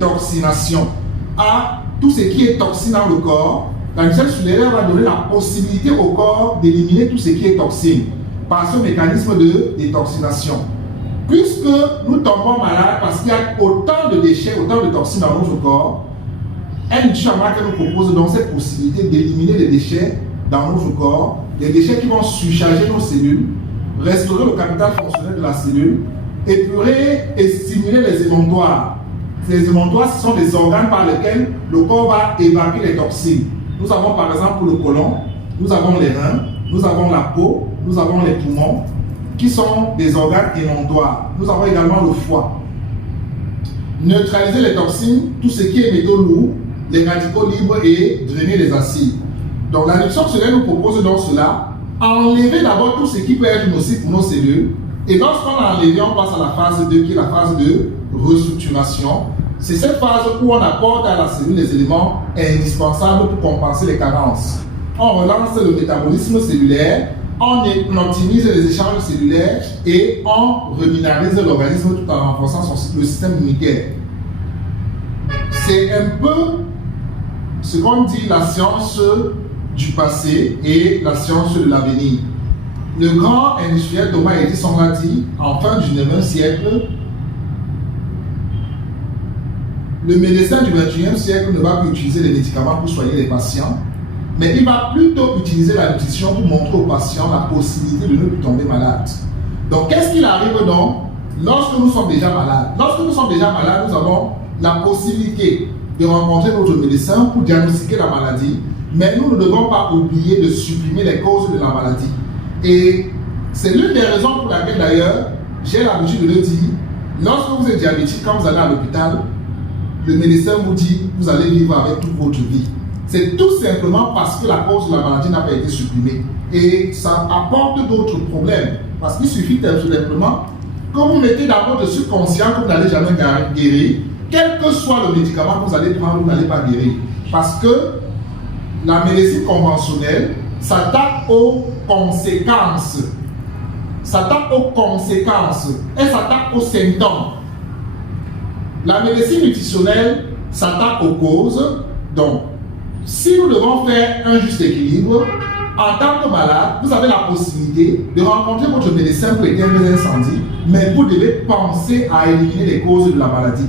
toxination. À tout ce qui est toxine dans le corps, la mutuelle solidaire va donner la possibilité au corps d'éliminer tout ce qui est toxine par ce mécanisme de détoxination. Puisque nous tombons malades parce qu'il y a autant de déchets, autant de toxines dans notre corps, un nutriment que nous propose donc cette possibilité d'éliminer les déchets dans notre corps, des déchets qui vont surcharger nos cellules, restaurer le capital fonctionnel de la cellule, épurer et stimuler les émonctoires. Ces émonctoires, ce sont des organes par lesquels le corps va évacuer les toxines. Nous avons par exemple le côlon, nous avons les reins, nous avons la peau, nous avons les poumons, qui sont des organes émonctoires. Nous avons également le foie. Neutraliser les toxines, tout ce qui est métaux lourds, les radicaux libres et drainer les acides. Donc la nutrition fonctionnelle nous propose donc cela, enlever d'abord tout ce qui peut être nocif pour nos cellules, et lorsqu'on a enlevé, on passe à la phase 2 qui est la phase de restructuration. C'est cette phase où on apporte à la cellule les éléments indispensables pour compenser les carences. On relance le métabolisme cellulaire, on optimise les échanges cellulaires et on reminarise l'organisme tout en renforçant le système immunitaire. C'est un peu ce qu'on dit la science du passé et la science de l'avenir. Le grand industriel Thomas Edison l'a dit en fin du 19e siècle. Le médecin du 21e siècle ne va plus utiliser les médicaments pour soigner les patients, mais il va plutôt utiliser la nutrition pour montrer aux patients la possibilité de ne plus tomber malade. Donc, qu'est-ce qu'il arrive donc lorsque nous sommes déjà malades? Lorsque nous sommes déjà malades, nous avons la possibilité de rencontrer notre médecin pour diagnostiquer la maladie, mais nous ne devons pas oublier de supprimer les causes de la maladie. Et c'est l'une des raisons pour laquelle d'ailleurs, j'ai l'habitude de le dire, lorsque vous êtes diabétique, quand vous allez à l'hôpital, le médecin vous dit, vous allez vivre avec toute votre vie. C'est tout simplement parce que la cause de la maladie n'a pas été supprimée. Et ça apporte d'autres problèmes. Parce qu'il suffit simplement que vous mettez dans votre subconscient que vous n'allez jamais guérir. Quel que soit le médicament que vous allez prendre, vous n'allez pas guérir. Parce que la médecine conventionnelle s'attaque aux conséquences. S'attaque aux conséquences. Elle s'attaque aux symptômes. La médecine nutritionnelle s'attaque aux causes. Donc, si nous devons faire un juste équilibre, en tant que malade, vous avez la possibilité de rencontrer votre médecin pour éteindre les incendies, mais vous devez penser à éliminer les causes de la maladie.